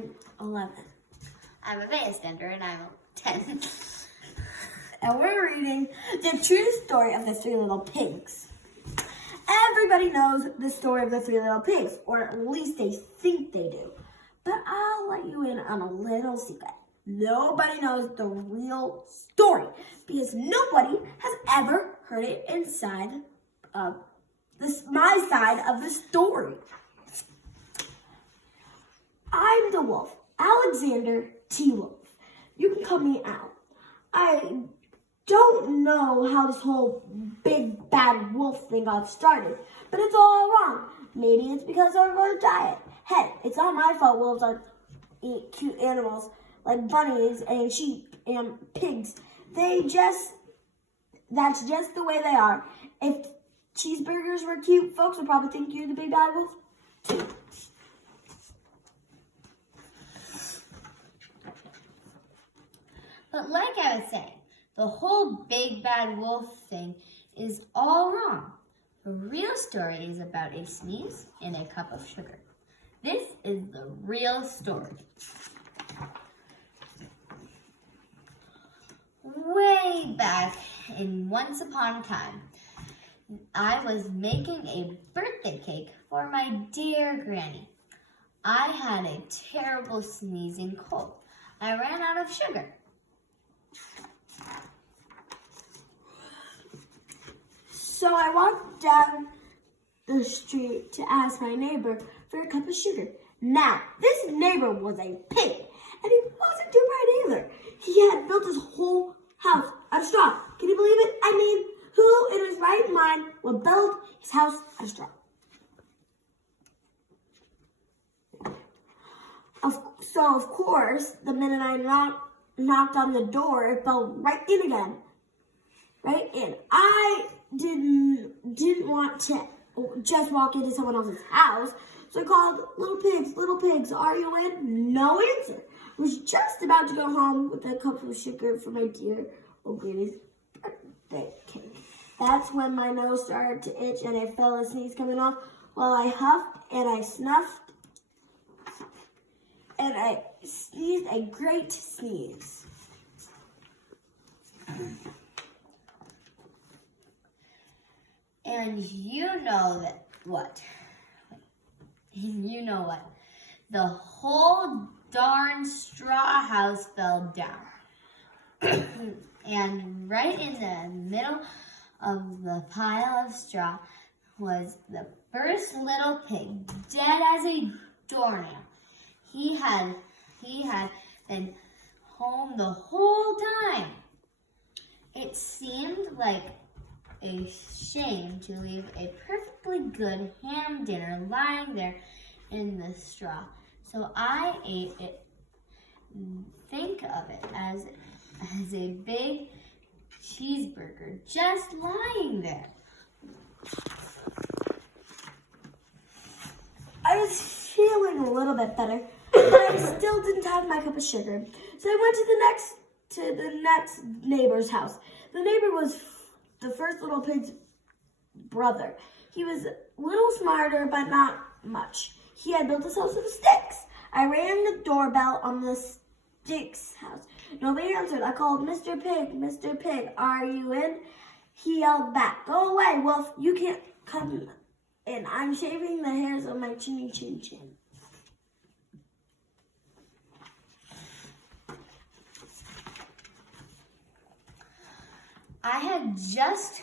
I'm 11. I'm a bystander and I'm 10. And we're reading the true story of the three little pigs. Everybody knows the story of the three little pigs, or at least they think they do. But I'll let you in on a little secret. Nobody knows the real story because nobody has ever heard it inside of my side of the story. I'm the wolf, Alexander T. Wolf. You can call me Al. I don't know how this whole big bad wolf thing got started, but it's all wrong. Maybe it's because of our diet. Hey, it's not my fault wolves are eat cute animals like bunnies and sheep and pigs. That's just the way they are. If cheeseburgers were cute, folks would probably think you're the big bad wolf too. But like I was saying, the whole big bad wolf thing is all wrong. The real story is about a sneeze and a cup of sugar. This is the real story. Way back in once upon a time, I was making a birthday cake for my dear granny. I had a terrible sneezing cold. I ran out of sugar. So I walked down the street to ask my neighbor for a cup of sugar. Now, this neighbor was a pig, and he wasn't too bright either. He had built his whole house out of straw. Can you believe it? I mean, who in his right mind would build his house out of straw? Of course, the minute I knocked on the door, it fell right in again. Right in. I didn't want to just walk into someone else's house, so I called, little pigs, are you in? No answer. I was just about to go home with a cup of sugar for my dear old granny's birthday cake. That's when my nose started to itch and I felt a sneeze coming off while I huffed and I snuffed and I sneezed a great sneeze. And you know that what? You know what? The whole darn straw house fell down. And right in the middle of the pile of straw was the first little pig, dead as a doornail. He had been home the whole time. It seemed like a shame to leave a perfectly good ham dinner lying there in the straw. So I ate it. Think of it as a big cheeseburger just lying there. I was feeling a little bit better, but I still didn't have my cup of sugar. So I went to the next neighbor's house. The neighbor was the first little pig's brother. He was a little smarter, but not much. He had built his house with sticks. I rang the doorbell on the sticks house. Nobody answered. I called, Mr. Pig, are you in? He yelled back, go away, Wolf, you can't come in. I'm shaving the hairs on my chinny chin chin. I had just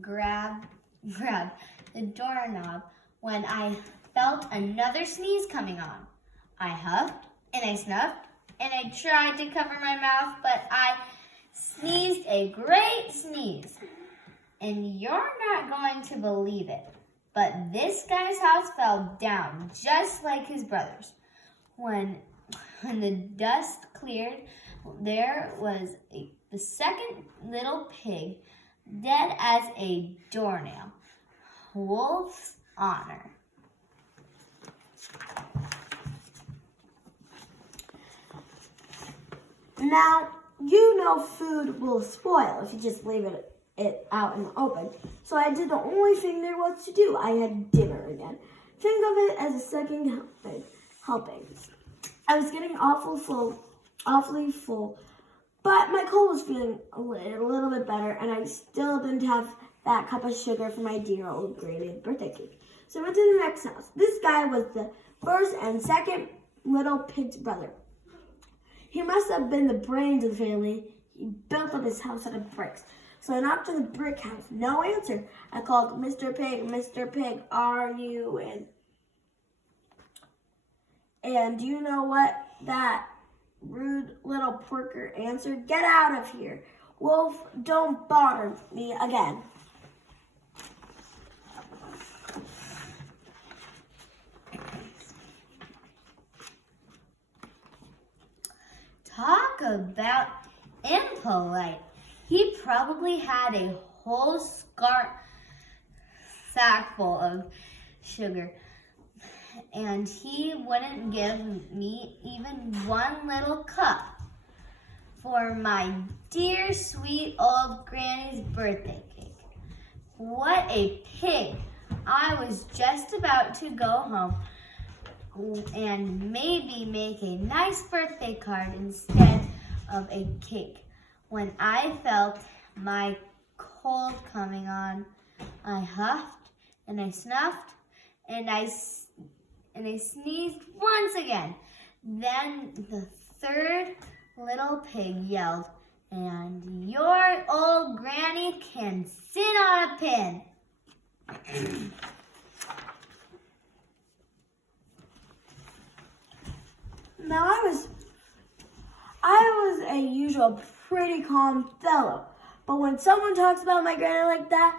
grabbed the doorknob when I felt another sneeze coming on. I huffed and I snuffed and I tried to cover my mouth, but I sneezed a great sneeze. And you're not going to believe it, but this guy's house fell down just like his brother's. When the dust cleared, there was the second little pig, dead as a doornail. Wolf's honor. Now, you know food will spoil if you just leave it out in the open. So I did the only thing there was to do. I had dinner again. Think of it as a second helping. I was getting awfully full, but my cold was feeling a little bit better, and I still didn't have that cup of sugar for my dear old granny's birthday cake. So I went to the next house. This guy was the first and second little pig's brother. He must have been the brains of the family. He built up his house out of bricks. So I knocked on the brick house. No answer. I called, Mr. Pig, are you in? And do you know what that rude little porker answered? Get out of here. Wolf, don't bother me again. Talk about impolite. He probably had a whole sack full of sugar, and he wouldn't give me even one little cup for my dear sweet old granny's birthday cake. What a pig. I was just about to go home and maybe make a nice birthday card instead of a cake when I felt my cold coming on. I huffed and I snuffed and I sneezed once again. Then the third little pig yelled, "And your old granny can sit on a pin." Now I was a usual pretty calm fellow, but when someone talks about my granny like that,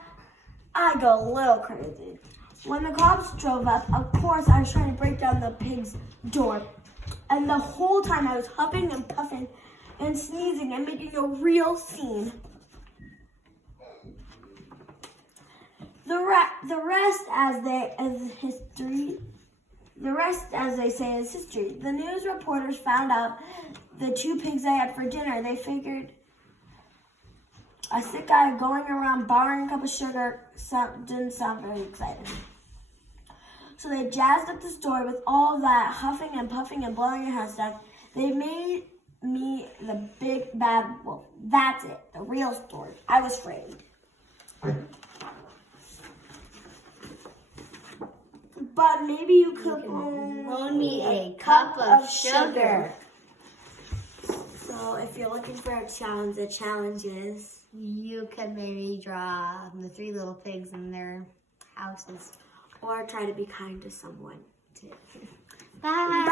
I go a little crazy. When the cops drove up, of course I was trying to break down the pig's door, and the whole time I was huffing and puffing and sneezing and making a real scene. The rest, as they say, is history. The news reporters found out the two pigs I had for dinner. They figured a sick guy going around borrowing a cup of sugar didn't sound very exciting. So they jazzed up the story with all that huffing and puffing and blowing your house down. They made me the big bad wolf. That's it, the real story. I was afraid. But maybe you could Loan me a cup of sugar. So if you're looking for a challenge, the challenge is You could maybe draw the three little pigs in their houses. or try to be kind to someone. Bye.